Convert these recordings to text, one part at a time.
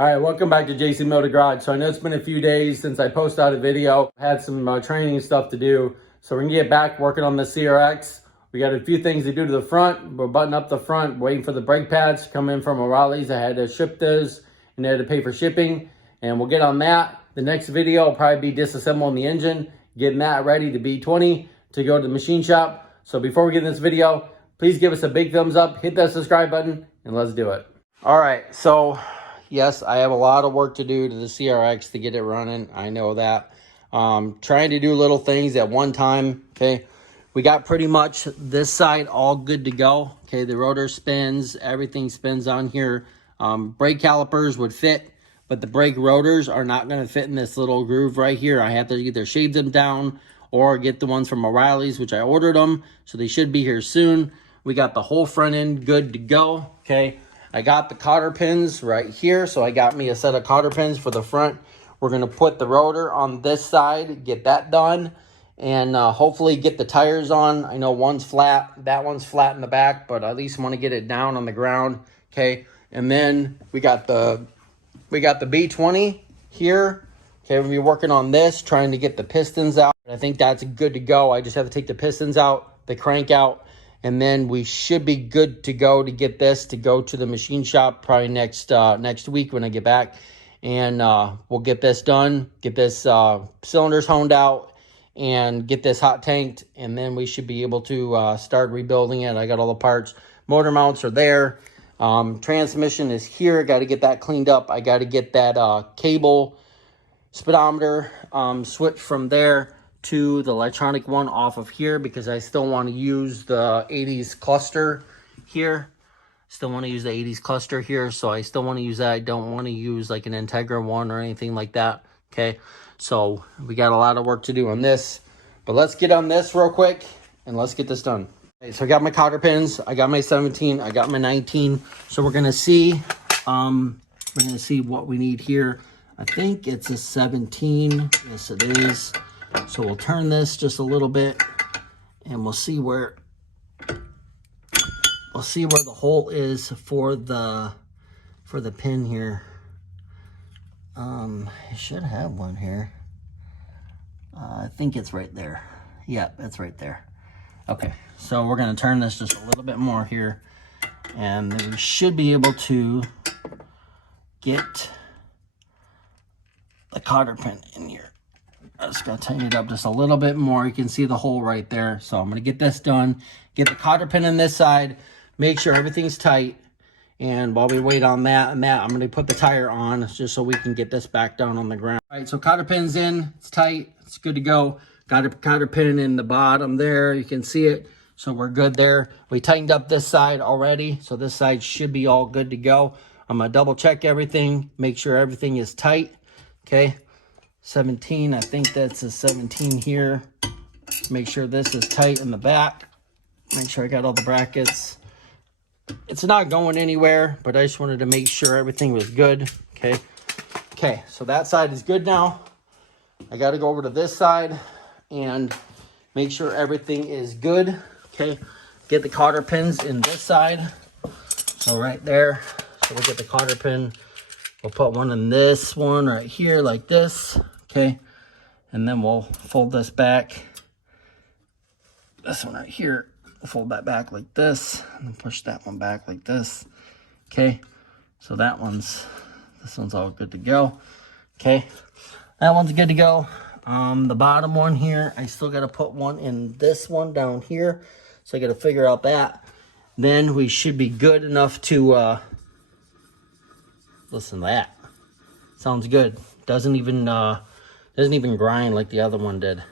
All right, welcome back to JC Motor Garage. So I know it's been a few days since I posted out a video. I had some training and stuff to do. So we're gonna get back working on the CRX. We got a few things to do to the front. We're buttoning up the front, waiting for the brake pads to come in from O'Reilly's. I had to ship those and they had to pay for shipping. And we'll get on that. The next video will probably be disassembling the engine, getting that ready to B20 to go to the machine shop. So before we get in this video, please give us a big thumbs up, hit that subscribe button, and let's do it. All right, so yes, I have a lot of work to do to the CRX to get it running. I know that. Trying to do little things at one time, okay? We got pretty much this side all good to go, okay? The rotor spins, everything spins on here. Brake calipers would fit, but the brake rotors are not gonna fit in this little groove right here. I have to either shave them down or get the ones from O'Reilly's, which I ordered them, so they should be here soon. We got the whole front end good to go, okay? I got the cotter pins right here, so I got me a set of cotter pins for the front. We're gonna put the rotor on this side, get that done, and hopefully get the tires on. I know one's flat, that one's flat in the back, but at least want to get it down on the ground, okay? And then we got the B20 here. Okay, we're gonna be working on this, trying to get the pistons out. I think that's good to go. I just have to take the pistons out, the crank out, and then we should be good to go to get this to go to the machine shop probably next week when I get back. And we'll get this done, get this cylinders honed out, and get this hot tanked, and then we should be able to start rebuilding it. I got all the parts. Motor mounts are there. Transmission is here. Got to get that cleaned up. I got to get that cable speedometer switch from there to the electronic one off of here, because I still want to use the 80s cluster here. Still want to use the 80s cluster here, so I still want to use that. I don't want to use like an Integra one or anything like that, okay? So we got a lot of work to do on this, but let's get on this real quick and let's get this done. Okay, so I got my cotter pins, I got my 17, I got my 19. So we're gonna see what we need here. I think it's a 17. Yes, it is. So we'll turn this just a little bit and we'll see where the hole is for the pin here. I should have one here. I think it's right there. Yeah, it's right there. Okay, so we're gonna turn this just a little bit more here, and then we should be able to get the cotter pin in here. I'm just gonna tighten it up just a little bit more. You can see the hole right there. So I'm gonna get this done, get the cotter pin in this side, make sure everything's tight. And while we wait on that, I'm gonna put the tire on just so we can get this back down on the ground. All right, so cotter pin's in, it's tight, it's good to go. Got a cotter pin in the bottom there, you can see it. So we're good there. We tightened up this side already, so this side should be all good to go. I'm gonna double check everything, make sure everything is tight, okay? 17, I think that's a 17 here. Make sure this is tight in the back. Make sure I got all the brackets. It's not going anywhere, but I just wanted to make sure everything was good, okay? Okay, so that side is good now. I gotta go over to this side and make sure everything is good, okay? Get the cotter pins in this side. So right there, so we'll get the cotter pin. We'll put one in this one right here like this, okay? And then we'll fold this back. This one right here, we'll fold that back like this, and then push that one back like this, okay? So this one's all good to go, okay? That one's good to go. The bottom one here, I still gotta put one in this one down here, so I gotta figure out that. Then we should be good enough to, listen to that. Sounds good. Doesn't even grind like the other one did.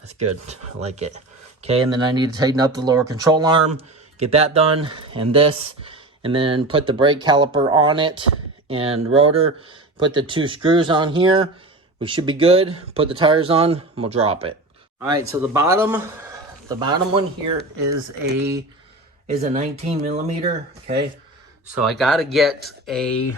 That's good. I like it. Okay, and then I need to tighten up the lower control arm, get that done, and this, and then put the brake caliper on it and rotor, put the 2 screws on here. We should be good. Put the tires on, and we'll drop it. All right, so the bottom one here is a 19 millimeter, okay? So I gotta get a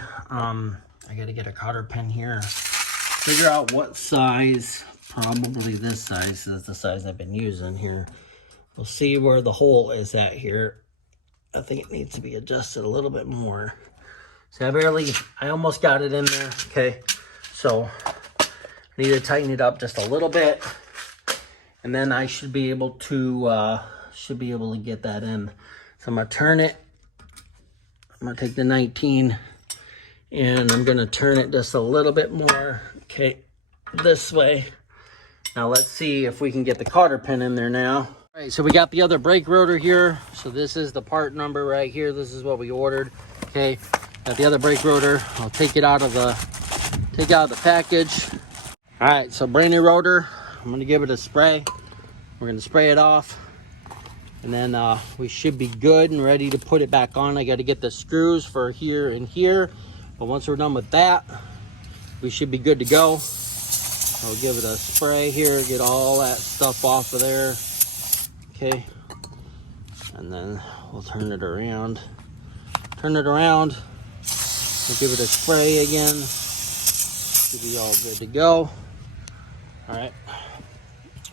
cotter pin here. Figure out what size, probably this size, is the size I've been using here. We'll see where the hole is at here. I think it needs to be adjusted a little bit more. See, I almost got it in there, okay? So, I need to tighten it up just a little bit. And then I should be able to get that in. So I'm gonna turn it. I'm gonna take the 19 and I'm gonna turn it just a little bit more, okay, this way. Now let's see if we can get the cotter pin in there now. All right, so we got the other brake rotor here. So this is the part number right here. This is what we ordered, okay? Got the other brake rotor. I'll take it out of the package. All right, so brand new rotor. I'm gonna give it a spray. We're gonna spray it off. And then we should be good and ready to put it back on. I got to get the screws for here and here. But once we're done with that, we should be good to go. I'll give it a spray here, get all that stuff off of there. Okay. And then we'll turn it around. Turn it around. We'll give it a spray again. Should be all good to go. All right.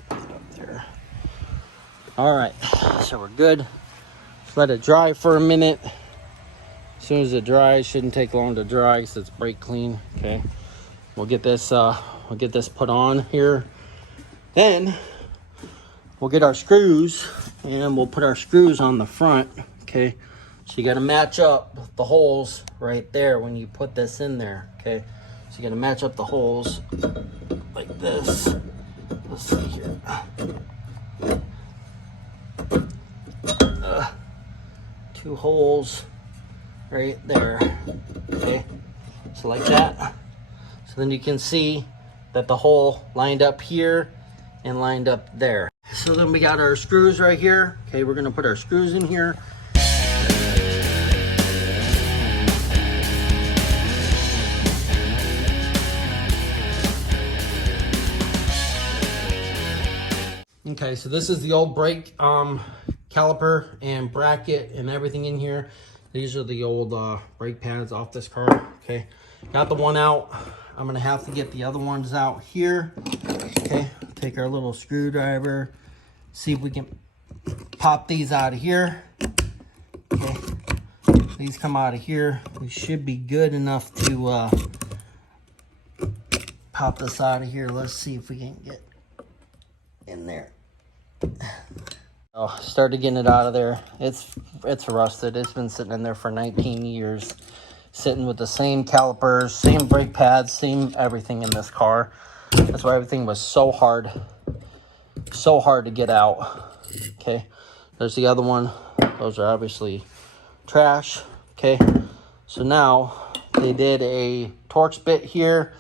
Put it up there. All right, so we're good. Just let it dry for a minute. As soon as it dries, shouldn't take long to dry because it's brake clean. Okay, we'll get this put on here. Then we'll get our screws and we'll put our screws on the front. Okay, so you got to match up the holes right there when you put this in there. Okay, so you got to match up the holes like this. Let's see here. Two holes right there. Okay, so like that. So then you can see that the hole lined up here and lined up there. So then we got our screws right here. Okay, we're gonna put our screws in here. Okay, so this is the old brake caliper and bracket and everything in here. These are the old brake pads off this car. Okay, got the one out. I'm gonna have to get the other ones out here. Okay, take our little screwdriver, see if we can pop these out of here. Okay, these come out of here. We should be good enough to pop this out of here. Let's see if we can get in there. Oh, started getting it out of there. It's rusted. It's been sitting in there for 19 years. Sitting with the same calipers, same brake pads, same everything in this car. That's why everything was so hard to get out. Okay, there's the other one. Those are obviously trash. Okay, so now they did a Torx bit here.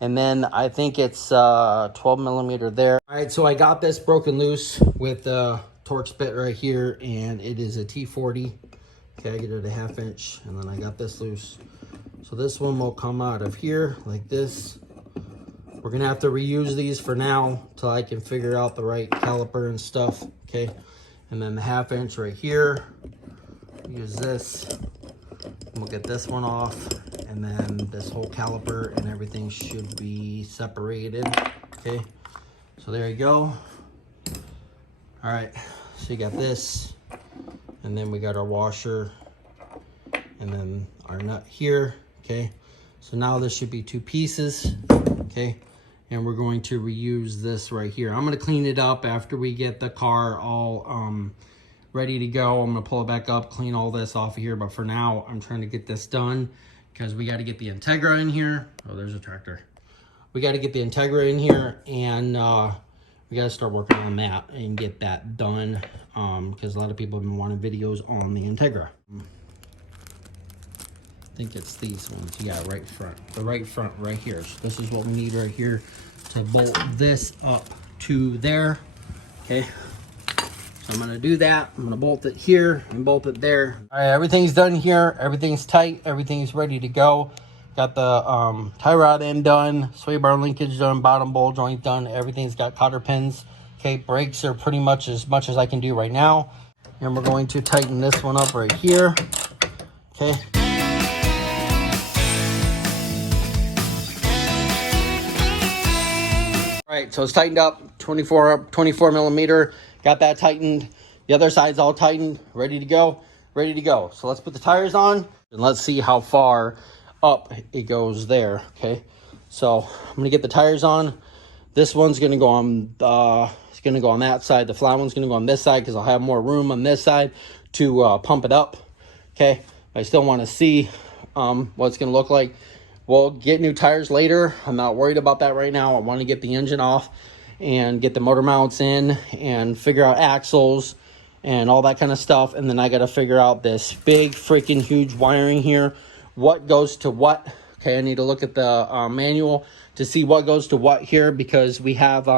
And then I think it's 12 millimeter there. All right, so I got this broken loose with the Torx bit right here, and it is a T40. Okay, I get it a 1/2 inch, and then I got this loose. So this one will come out of here like this. We're gonna have to reuse these for now till I can figure out the right caliper and stuff. Okay, and then the 1/2 inch right here. Use this. We'll get this one off. And then this whole caliper and everything should be separated. Okay, so there you go. All right, so you got this, and then we got our washer, and then our nut here. Okay, so now this should be 2 pieces. Okay, and we're going to reuse this right here. I'm gonna clean it up after we get the car all ready to go. I'm gonna pull it back up, clean all this off of here, but for now, I'm trying to get this done because we got to get the Integra in here. Oh, there's a tractor. We got to get the Integra in here, and we got to start working on that and get that done because a lot of people have been wanting videos on the Integra. I think it's these ones. Yeah, right front. The right front right here. So this is what we need right here to bolt this up to there. Okay. So I'm gonna do that. I'm gonna bolt it here and bolt it there. All right, everything's done here. Everything's tight. Everything's ready to go. Got the tie rod end done, sway bar linkage done, bottom bowl joint done. Everything's got cotter pins. Okay, brakes are pretty much as I can do right now. And we're going to tighten this one up right here. Okay. All right, so it's tightened up, 24 millimeter. Got that tightened. The other side's all tightened, ready to go. So let's put the tires on And let's see how far up it goes there. Okay, so I'm gonna get the tires on. This one's gonna go on it's gonna go on that side. The flat one's gonna go on this side because I'll have more room on this side to pump it up. Okay, I still want to see what it's gonna look like. We'll get new tires later. I'm not worried about that right now. I want to get the engine off and get the motor mounts in and figure out axles and all that kind of stuff. And then I got to figure out this big freaking huge wiring here. What goes to what? Okay, I need to look at the manual to see what goes to what here, because we have,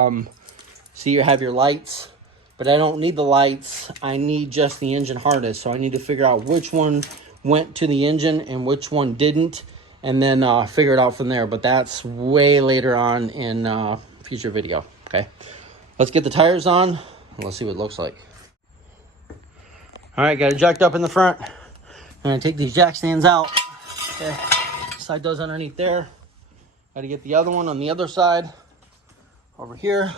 see, you have your lights, but I don't need the lights. I need just the engine harness. So I need to figure out which one went to the engine and which one didn't, and then figure it out from there. But that's way later on in future video. Okay, let's get the tires on and let's see what it looks like. All right, got it jacked up in the front. I'm gonna take these jack stands out. Okay, slide those underneath there. Got to get the other one on the other side over here.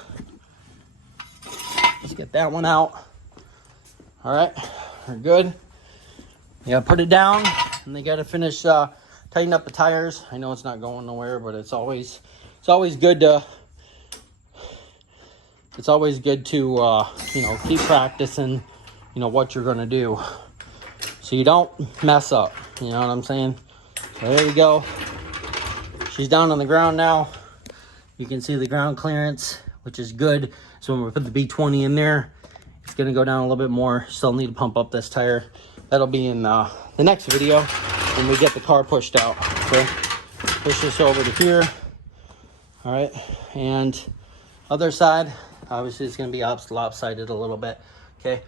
Let's get that one out. All right, we're good. Yeah, put it down, and they got to finish tighten up the tires. I know it's not going nowhere, but it's always good to you know, keep practicing, you know, what you're gonna do so you don't mess up. You know what I'm saying? So there we go. She's down on the ground now. You can see the ground clearance, which is good. So when we put the B20 in there, it's gonna go down a little bit more. Still need to pump up this tire. That'll be in the next video when we get the car pushed out. Okay, push this over to here. All right, and other side, obviously it's gonna be lopsided a little bit. Okay,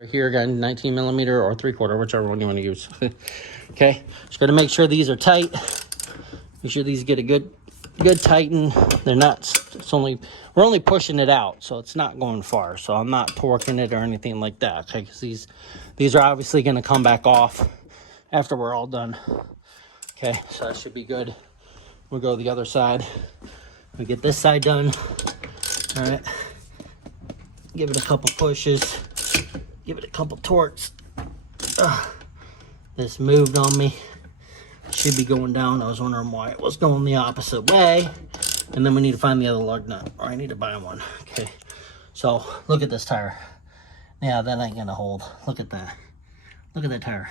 right here, got 19 millimeter or 3/4, whichever one you want to use. Okay, just gotta make sure these are tight. Make sure these get a good tighten. They're not, we're only pushing it out, so it's not going far. So I'm not torquing it or anything like that. Okay, because these are obviously gonna come back off after we're all done. Okay, so that should be good. We'll go the other side. We get this side done. All right, give it a couple pushes, give it a couple torques. This moved on me. Should be going down. I was wondering why it was going the opposite way. And then we need to find the other lug nut, or I need to buy one. Okay, so look at this tire. Yeah, that ain't gonna hold. Look at that. Look at that tire.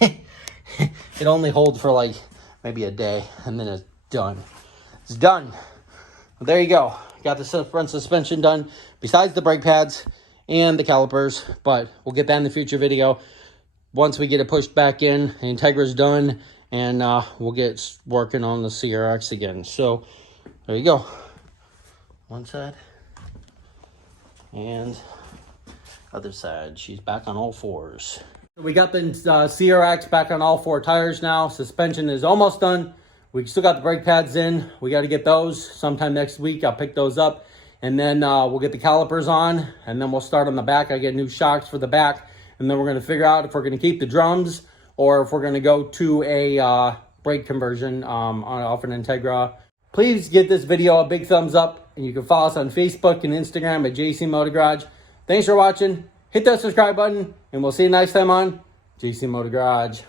It only holds for like maybe a day, and then it's done. It's done. Well, there you go. Got the front suspension done, besides the brake pads and the calipers, but we'll get that in the future video. Once we get it pushed back in, the Integra's done, and we'll get working on the CRX again. So there you go. One side and other side. She's back on all fours. We got the CRX back on all four tires now. Suspension is almost done. We still got the brake pads in. We got to get those sometime next week. I'll pick those up, and then we'll get the calipers on, and then we'll start on the back. I get new shocks for the back, and then we're going to figure out if we're going to keep the drums or if we're going to go to a brake conversion off an Integra. Please give this video a big thumbs up, and you can follow us on Facebook and Instagram at JC Motor Garage. Thanks for watching. Hit that subscribe button, and we'll see you next time on JC Motor Garage.